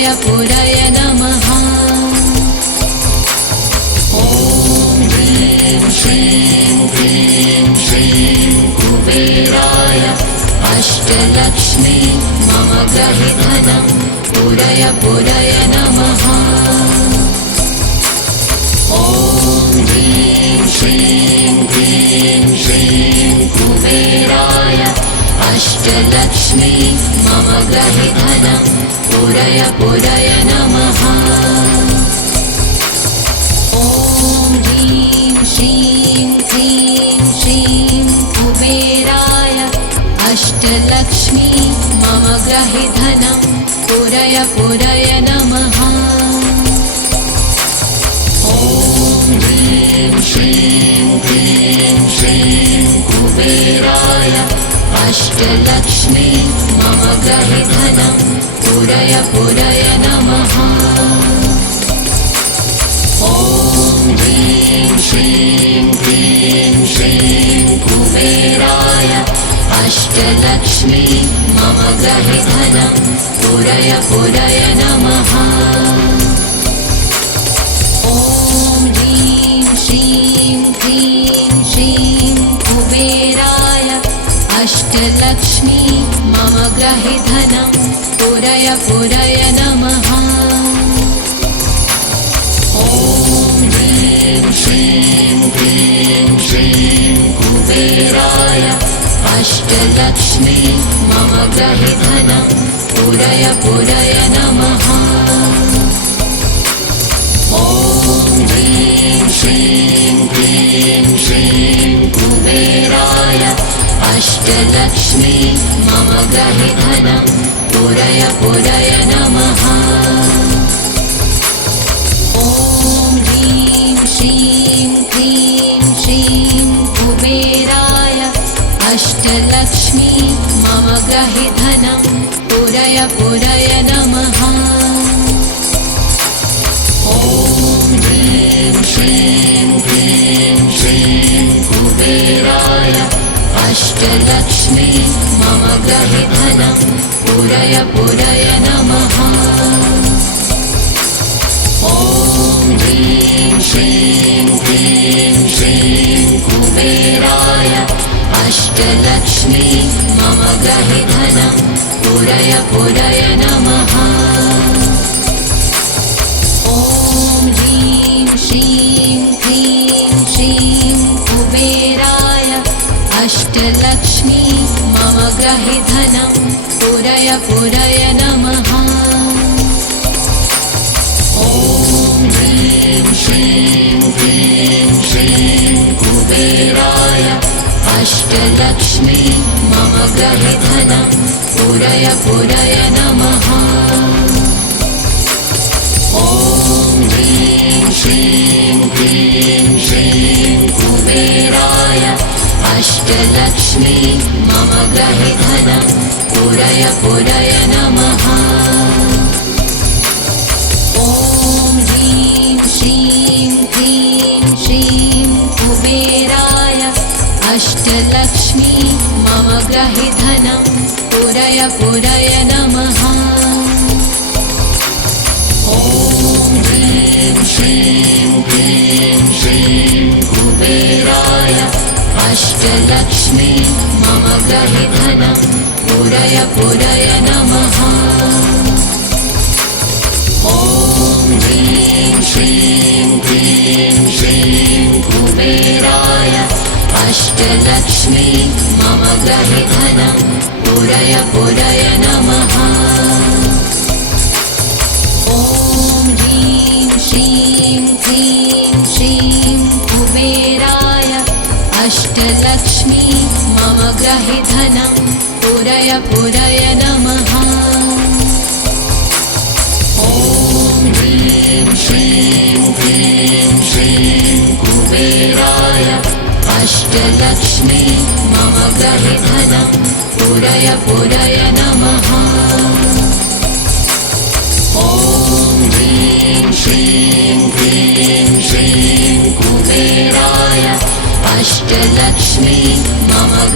पुरय पुरय नमः। ॐ ह्रीं श्रीं क्लीं श्रीं कुबेराय अष्टलक्ष्मी मम ग्रहि धनं। पुरय पुरय नमः। ॐ ह्रीं श्रीं क्लीं श्रीं कुबेराय अष्टलक्ष्मी मम धनं पुरय पुरय नमः। ॐ ह्रीं श्रीं क्लीं श्रीं कुबेराय अष्टलक्ष्मी मम ग्रहि धनं पुरय पुरय नमः। ॐ ह्रीं श्रीं क्लीं श्रीं कुबेराय अष्टलक्ष्मी मम ग्रहि धनं पुरय नमः। ॐ ह्रीं श्रीं श्रीं कुबेराय अष्टलक्ष्मी मम ग्रहि धनं पुरय नमः। ॐ ह्रीं श्रीं ग्रहि धनं पुरय पुरय नमः। ॐ ह्रीं श्रीं क्लीं श्रीं कुबेराय अष्टलक्ष्मी मम ग्रहि धनं पुरय पुरय नमः। ॐ ह्रीं श्रीं क्लीं श्रीं कुबेराय अष्टलक्ष्मी मम ग्रहि धनं। पुरय नमः। ॐ ह्रीं श्रीं क्लीं श्रीं कुबेराय। अष्टलक्ष्मी मम ग्रहि धनं। पुरय नमः। ॐ ह्रीं श्रीं क्लीं श्रीं कुबेराय अष्टलक्ष्मी मम ग्रहि धनं पुरय पुरय नमः। ॐ ह्रीं श्रीं श्रीं कुबेराय अष्टलक्ष्मी मम ग्रहि धनं पुरय पुरय नमः। ॐ ह्रीं श्रीं अष्टलक्ष्मी मम ग्रहि धनं पुरय पुरय नमः। ॐ ह्रीं श्रीं क्लीं श्रीं कुबेराय। अष्टलक्ष्मी मम ग्रहि धनं पुरय पुरय नमः। ॐ ह्रीं श्रीं क्लीं श्रीं कुबेराय अष्टलक्ष्मी मम ग्रहि धनं पुरय पुरय नमः। ॐ ह्रीं श्रीं क्लीं श्रीं कुबेराय अष्टलक्ष्मी मम ग्रहि धनं पुरय पुरय नमः। ॐ ह्रीं श्रीं अष्टलक्ष्मी मम ग्रहि धनं पुरय पुरय नमः। ॐ ह्रीं श्रीं क्लीं श्रीं कुबेराय अष्टलक्ष्मी मम धनं पुरय पुरय नमः। ॐ ह्रीं श्रीं क्लीं श्रीं कुबेराय अष्टलक्ष्मी मम ग्रहि धनं। पुरय पुरय नमः। ॐ ह्रीं श्रीं क्लीं श्रीं कुबेराय। अष्टलक्ष्मी मम ग्रहि धनं। पुरय पुरय नमः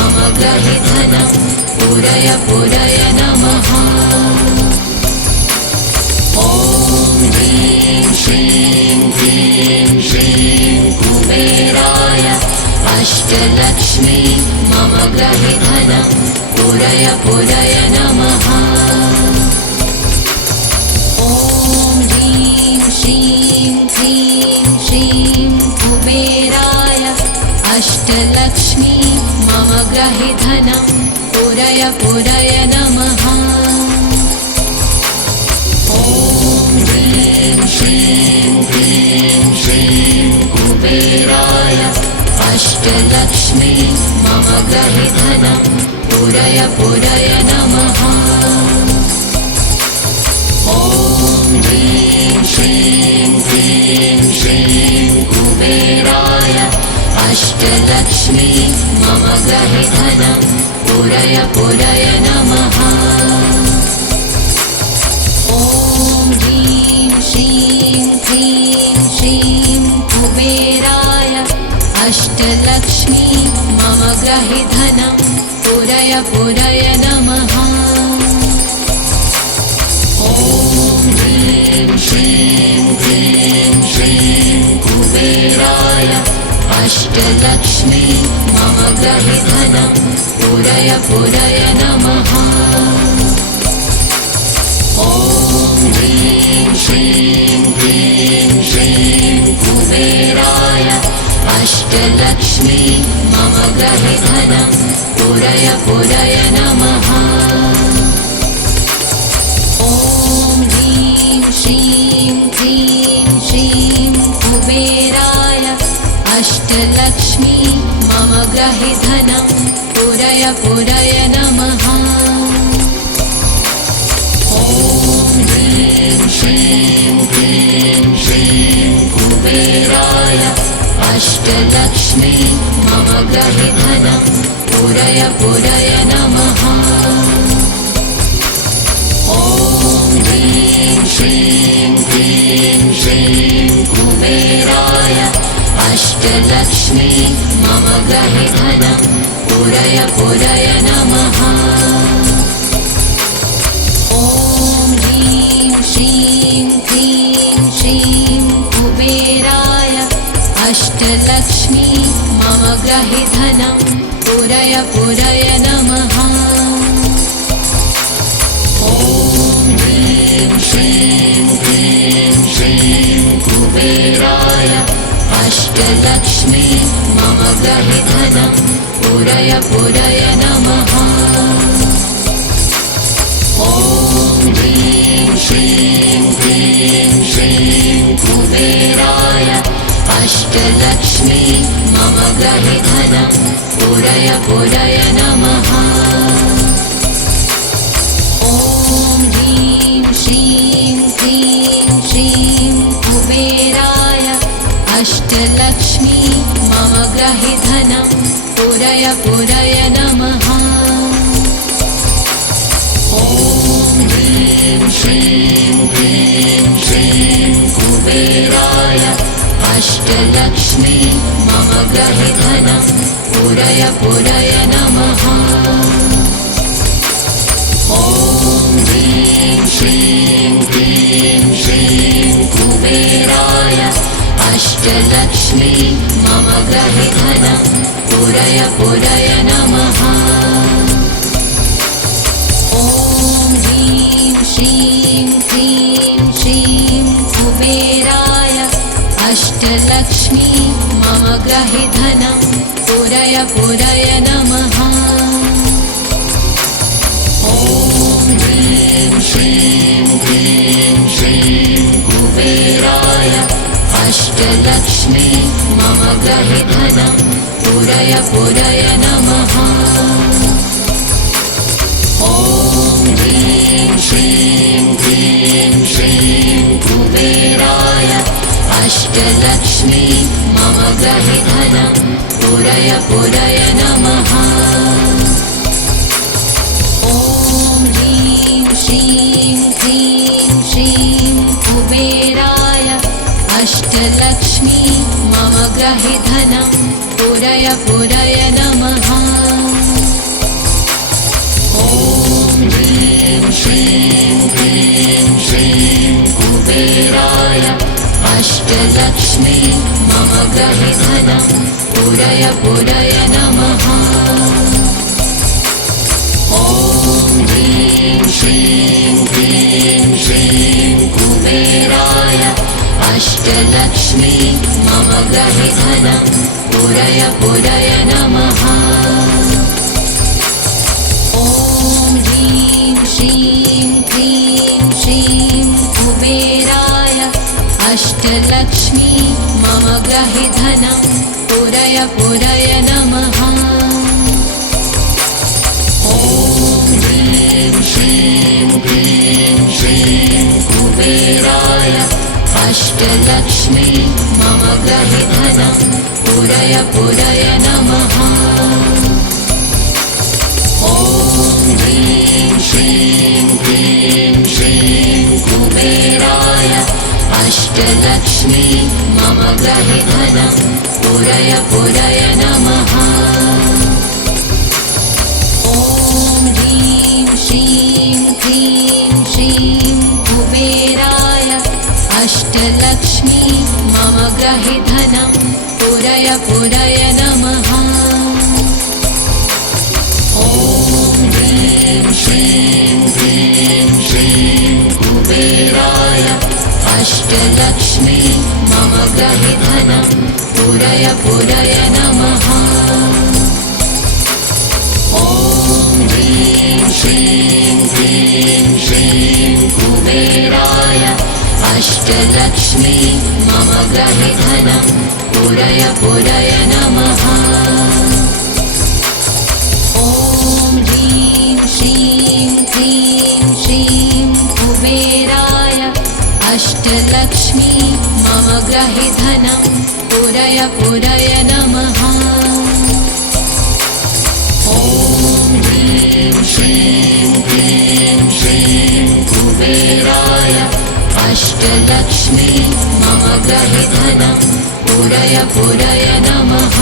मम धनं पुरय पुरय नमः। ॐ ह्रीं श्रीं क्रीं श्रीं कुबेराय। अष्टलक्ष्मी मम ग्रहि धनं पुरय पुरय नमः। ॐ ह्रीं श्रीं क्रीं श्रीं कुबेराय। अष्टलक्ष्मी मम धनं पुरय पुरय नमः। ॐ ह्रीं श्रीं ह्रीं श्रीं कुबेराय अष्टलक्ष्मी मम ग्रहि धनं पुरय पुरय नमः। ॐ ह्रीं श्रीं ह्रीं श्रीं कुबेराय अष्टलक्ष्मी मम ग्रहि धनं पुरय पुरय नमः। ॐ ह्रीं श्रीं क्रीं श्रीं कुबेराय अष्टलक्ष्मी मम ग्रहि धनं पुरय पुरय नमः अष्टलक्ष्मी मम ग्रहि धनं पुरय पुरय नमः। ॐ ह्रीं श्रीं क्रीं श्रीं कुबेराय अष्टलक्ष्मी मम ग्रहि धनं पुरय पुरय नमः पुरय नमः। ॐ श्रीं श्रीं कुबेराय अष्टलक्ष्मी मम ग्रहि धनं पुरय पुरय नमः। ॐ ह्रीं श्रीं क्रीं श्रीं कुबेराय अष्टलक्ष्मी मम ग्रहि धनं पुरय पुरय नमः। ॐ ह्रीं श्रीं क्रीं श्रीं कुबेराय अष्टलक्ष्मी मम ग्रहि धनं पुरय पुरय अष्टलक्ष्मी मम ग्रहि धनं पुरय पुरय नमः। ॐ श्रीं क्रीं श्रीं कुबेराय अष्टलक्ष्मी मम ग्रहि धनं पुरय पुरय नमः अष्टलक्ष्मी मम ग्रहि धनं पुरय पुरय नमः। ॐ ह्रीं श्रीं कुबेराय अष्टलक्ष्मी मम ग्रहि धनं पुरय पुरय नमः। ॐ ह्रीं श्रीं श्रीं कुबेराय अष्टलक्ष्मी मम ग्रहि धनं पुरय पुरय नमः। ॐ ह्रीं श्रीं क्रीं श्रीं कुबेराय अष्टलक्ष्मी मम ग्रहि धनं पुरय पुरय नमः। ॐ ह्रीं श्रीं क्रीं श्रीं कुबेराय लक्ष्मी मम ग्रहि पुरय पुरय नमः। ॐ ह्रीं श्रीं ह्रीं श्रीं कुबेराय अष्टलक्ष्मी मम ग्रहि पुरय पुरय नमः। ॐ ह्रीं श्रीं ह्रीं श्रीं कुबेर अष्टलक्ष्मी मम गृहे धनं पुरय पुरय नमः। ॐ श्रीं क्लीं श्रीं कुबेराय। अष्टलक्ष्मी मम गृहे धनं पुरय पुरय नमः गृहे धनं पुरय पुरय नमः। ॐ ह्रीं श्रीं क्लीं श्रीं कुबेराय अष्टलक्ष्मी मम गृहे धनं पुरय पुरय नमः। ॐ ह्रीं श्रीं क्लीं श्रीं कुबेराय अष्टलक्ष्मी मम गृहे धनं पुरय पुरय नमः। ॐ ह्रीं श्रीं क्लीं श्रीं कुबेराय अष्टलक्ष्मी मम गृहे धनं पुरय पुरय नमः अष्टलक्ष्मी मम गृहे धनं पुरय पुरय नमः। ॐ ह्रीं श्रीं क्लीं श्रीं कुबेराय अष्टलक्ष्मी मम गृहे धनं पुरय पुरय नमः। ॐ ह्रीं श्रीं क्लीं श्रीं कुबेराय अष्टलक्ष्मी मम गृहे धनं पुरय पुरय नमः। ॐ ह्रीं श्रीं क्लीं श्रीं कुबेराय अष्टलक्ष्मी मम गृहे धनं पुरय पुरय नमः। ॐ ह्रीं श्रीं क्लीं श्रीं कुबेराय अष्टलक्ष्मी मम गृहे पुरय पुरय नमः।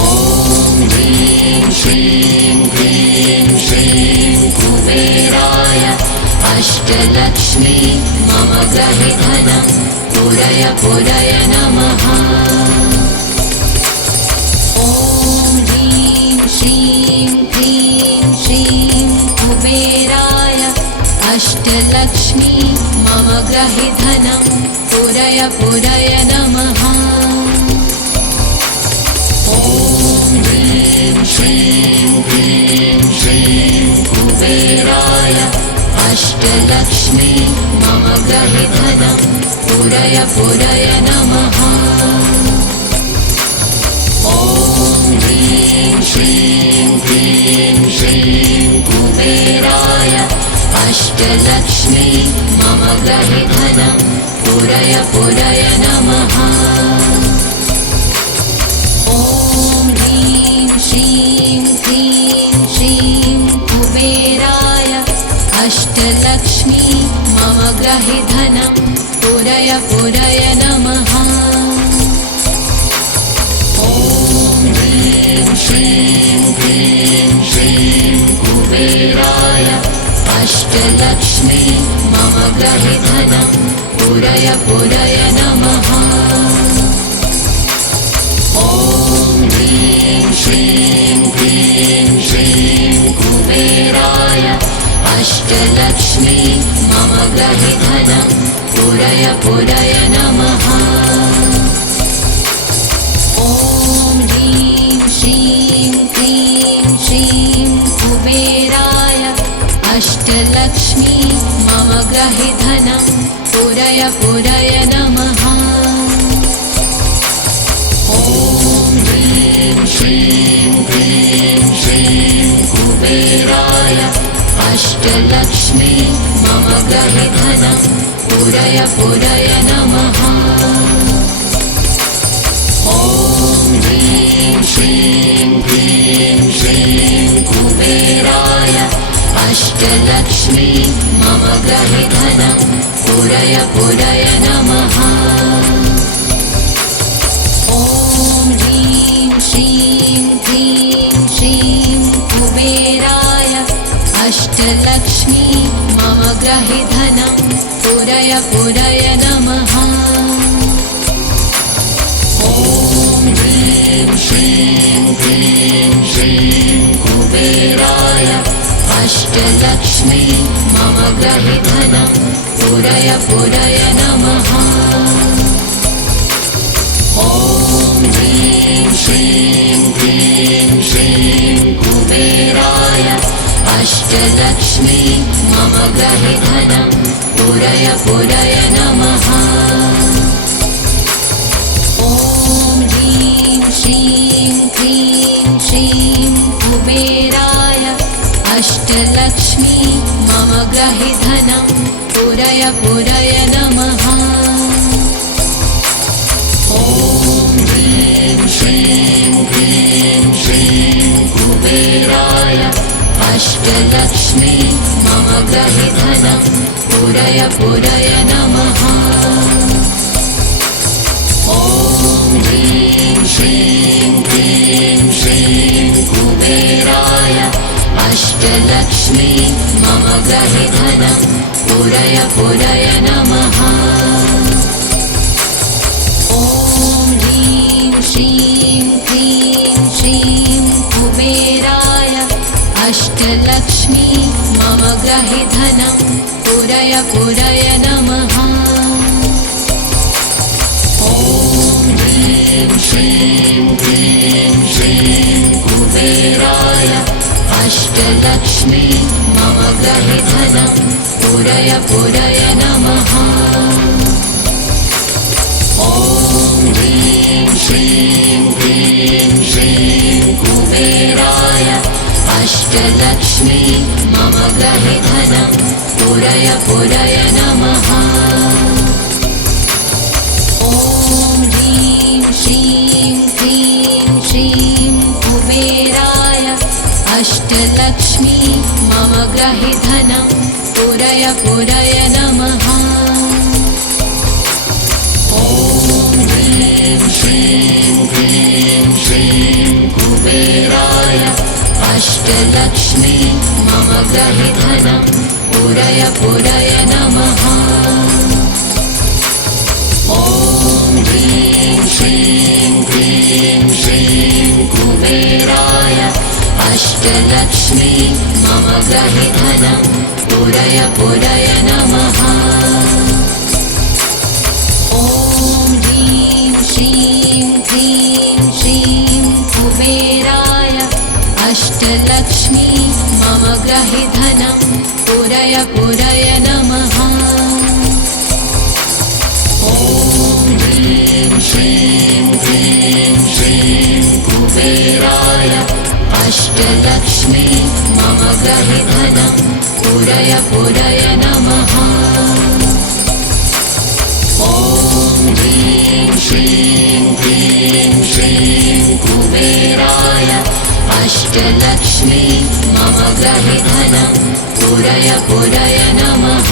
ॐ ह्रीं श्रीं क्लीं श्रीं कुबेराय अष्टलक्ष्मी मम गृहे पुरय पुरय नमः गृहे धनं पुरय पुरय नमः। ॐ ह्रीं श्रीं क्लीं श्रीं कुबेराय। अष्टलक्ष्मी मम गृहे धनं पुरय पुरय नमः। ॐ ह्रीं श्रीं क्लीं श्रीं कुबेराय अष्टलक्ष्मी मम गृहे धनं पुरय नमः ॐ ह्रीं श्रीं क्लीं श्रीं कुबेराय अष्टलक्ष्मी मम धनं पुरय पुरय नमः ॐ ह्रीं श्रीं क्लीं श्रीं कुबेराय अष्टलक्ष्मी मम गृहे धनं पुरय पुरय नमः ॐ ह्रीं श्रीं क्लीं श्रीं कुबेराय अष्टलक्ष्मी मम गृहे धनं पुरय पुरय नमः अष्टलक्ष्मी मम गृहे धनं पुरय पुरय नमः। ॐ ह्रीं श्रीं क्लीं श्रीं कुबेराय अष्टलक्ष्मी मम गृहे धनं पूरय पूरय नमः। ॐ ह्रीं श्रीं क्लीं श्रीं कुबेराय अष्टलक्ष्मी मम गृहे धनं पूरय पूरय नमः। ॐ ह्रीं श्रीं क्लीं श्रीं कुबेराय अष्टलक्ष्मी मम गृहे धनं पूरय पूरय नमः। ॐ ह्रीं श्रीं क्लीं श्रीं कुबेराय अष्टलक्ष्मी मम गृहे धनं पूरय पूरय नमः। ॐ श्रीं क्लीं श्रीं कुबेराय अष्टलक्ष्मी मम गृहे धनं पूरय पूरय नमः। ॐ श्रीं अष्टलक्ष्मी मम गृहे धनं पूरय पूरय नमः। ॐ ह्रीं श्रीं क्लीं श्रीं कुबेराय अष्टलक्ष्मी मम गृहे धनं पूरय पूरय नमः धनं पूरय पूरय नमः। ॐ ह्रीं श्रीं क्लीं श्रीं कुबेराय अष्टलक्ष्मी मम गृहे धनं पूरय पूरय नमः। ॐ ह्रीं श्रीं क्लीं श्रीं कुबेराय अष्टलक्ष्मी धनं पूरय पूरय नमः। ॐ ह्रीं श्रीं क्लीं श्रीं कुबेराय अष्टलक्ष्मी मम गृहे धनं पूरय पूरय नमः अष्टलक्ष्मी मम गृहे धनं पूरय पूरय नमः। ॐ ह्रीं श्रीं क्लीं श्रीं कुबेराय अष्टलक्ष्मी मम गृहे धनं पूरय पूरय नमः। ॐ ह्रीं श्रीं क्लीं श्रीं कुबेराय अष्टलक्ष्मी मम गृहे धनं पूरय पूरय नमः। ॐ ह्रीं श्रीं क्लीं श्रीं कुबेराय अष्टलक्ष्मी मम गृहे धनं पूरय पूरय अष्टलक्ष्मी मम गृहे धनं पूरय नमः। ॐ ह्रीं श्रीं क्लीं श्रीं कुबेराय। अष्टलक्ष्मी मम धनं पूरय पूरय नमः।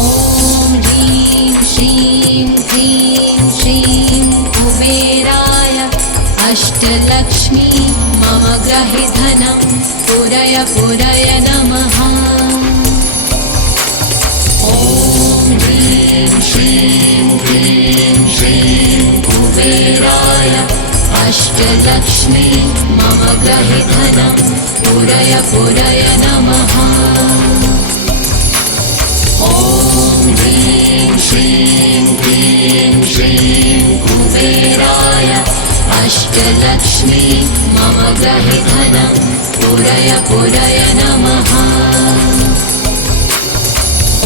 ॐ ह्रीं श्रीं अष्टलक्ष्मी मम गृहे धनं पूरय पूरय नमः। ॐ ह्रीं श्रीं क्लीं श्रीं कुबेराय। अष्टलक्ष्मी मम गृहे धनं पूरय पूरय नमः। ॐ ह्रीं श्रीं क्लीं श्रीं कुबेराय अष्टलक्ष्मी मम गृहे धनं पूरय पूरय नमः।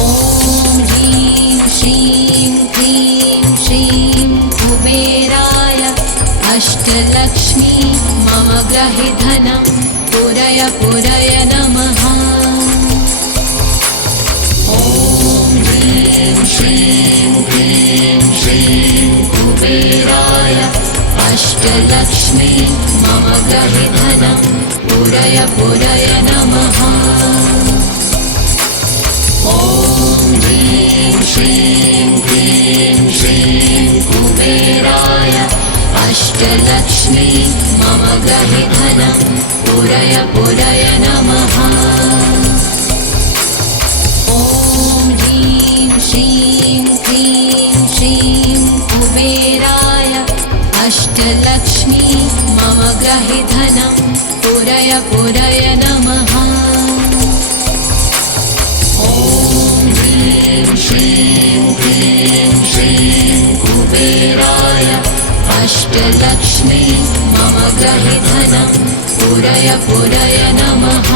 ॐ ह्रीं श्रीं क्लीं श्रीं कुबेराय अष्टलक्ष्मी मम गृहे मम गृहे धनं पुरय पुरय नमः। ॐ ह्रीं श्रीं क्लीं श्रीं कुबेराय। अष्टलक्ष्मी मम गृहे धनं पुरय पुरय नमः। ॐ ह्रीं श्रीं क्लीं श्रीं कुबेराय। अष्टलक्ष्मी मम गृहे धनं पुरय पुरय नमः। ॐ ह्रीं श्रीं क्लीं श्रीं कुबेराय। अष्टलक्ष्मी मम गृहे धनं पुरय पुरय नमः।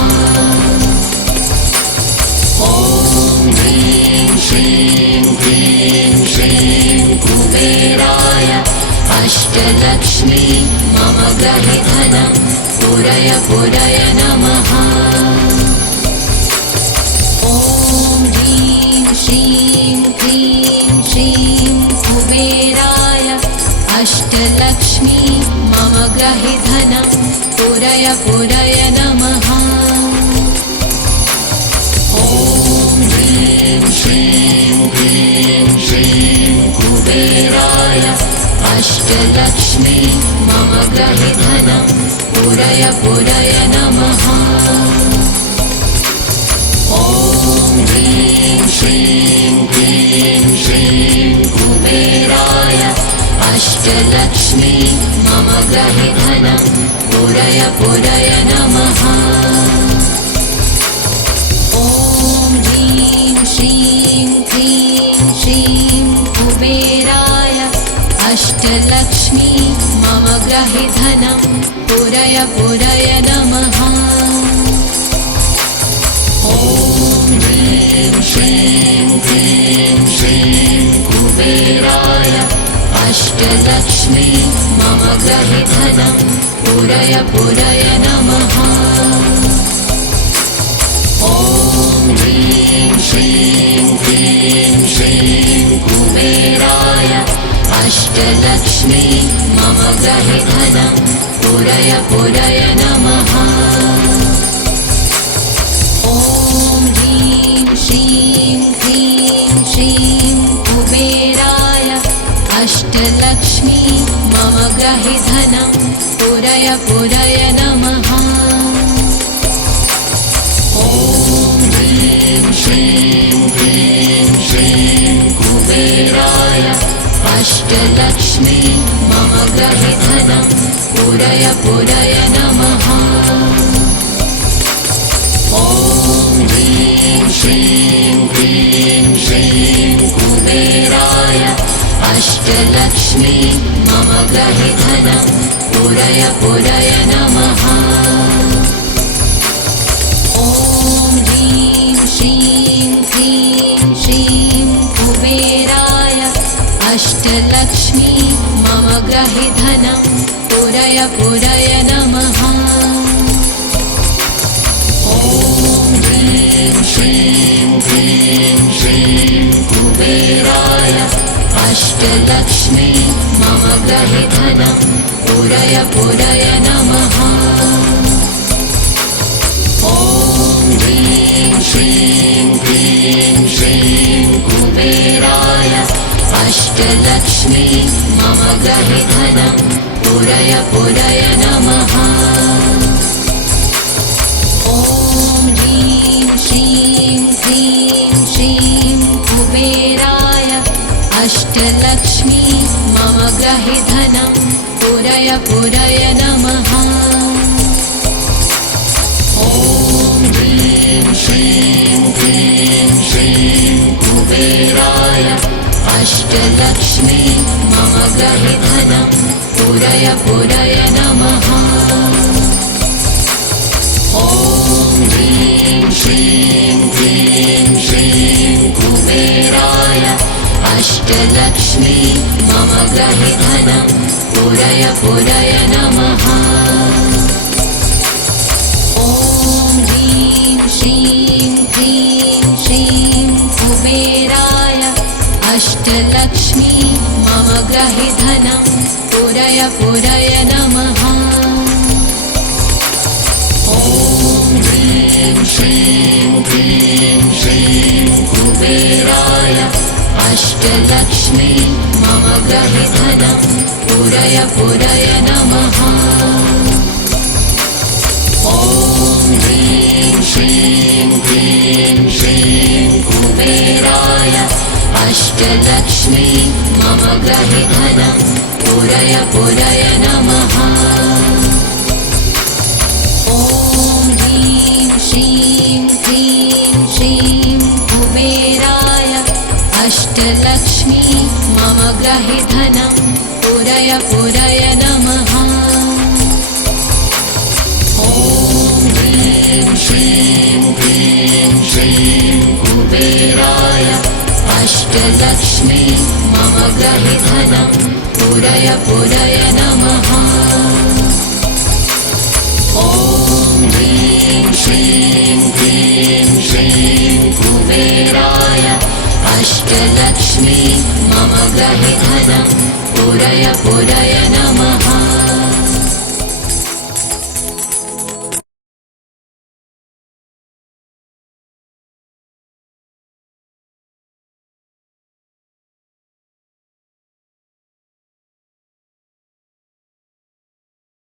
ॐ ह्रीं श्रीं क्लीं श्रीं कुबेराय अष्टलक्ष्मी मम गृहे धनं पुरय पुरय नमः। ॐ ह्रीं श्रीं क्लीं श्रीं कुबेराय अष्टलक्ष्मी मम गृहे धनं पुरय पुरय नमः। ॐ ह्रीं श्रीं क्लीं श्रीं कुबेराय अष्टलक्ष्मी मम गृहे धनं पुरय पुरय नमः। ॐ ह्रीं श्रीं श्रीं कुबेराय अष्टलक्ष्मी मम गृहे धनं पुरय पुरय नमः। ॐ ह्रीं श्रीं अष्टलक्ष्मी मम गृहे धनं पुरय पुरय नमः। ॐ श्रीं श्रीं कुबेराय अष्टलक्ष्मी मम गृहे धनं पुरय पुरय नमः पुरय नमः। ॐ ह्रीं श्रीं क्लीं श्रीं कुबेराय। अष्टलक्ष्मी मम गृहे धनं। पुरय पुरय नमः। ॐ ह्रीं श्रीं क्लीं श्रीं कुबेराय। अष्टलक्ष्मी मम गृहे धनं पुरय पुरय नमः। ॐ ह्रीं श्रीं क्लीं श्रीं कुबेराय। अष्टलक्ष्मी मम धनं पुरय पुरय नमः। ॐ ह्रीं श्रीं क्लीं श्रीं कुबेराय। अष्टलक्ष्मी मम गृहे धनं पुरय पुरय नमः। ॐ ह्रीं श्रीं क्लीं श्रीं कुबेराय। अष्टलक्ष्मी मम गृहे धनं पुरय पुरय नमः। ॐ ह्रीं श्रीं क्लीं श्रीं कुबेराय अष्टलक्ष्मी मम गृहे धनं पुरय पुरय नमः। ॐ ह्रीं श्रीं क्लीं श्रीं कुबेराय अष्टलक्ष्मी मम गृहे धनं पुरय पुरय नमः। ॐ ह्रीं श्रीं ह्रीं श्रीं कुबेराय। अष्टलक्ष्मी मम ग्रहिधनं पुरयपुरय नमः। ॐ ह्रीं श्रीं ह्रीं श्रीं कुबेराय। अष्टलक्ष्मी मम ग्रहि पुरय नमः। ॐ ह्रीं श्रीं श्रं श्रीं कुबेराय अष्टलक्ष्मी मम गहि पुरय पुरय नमः। ॐ ह्रीं श्रीं श्रं श्रीं कुबेराय अष्टलक्ष्मी मम गहिधनम् पुरय पुरय नमः। ॐ ह्रीं श्रीं क्लीं श्रीं कुबेराय अष्टलक्ष्मी मम गृहे धनं पुरय पुरय नमः। ॐ ह्रीं श्रीं क्लीं श्रीं कुबेराय अष्टलक्ष्मी मम गृहे धनं पुरय पुरय नमः। ॐ ह्रीं श्रीं क्लीं श्रीं कुबेराय। अष्टलक्ष्मी मम गृहे धनं। पुरय पुरय नमः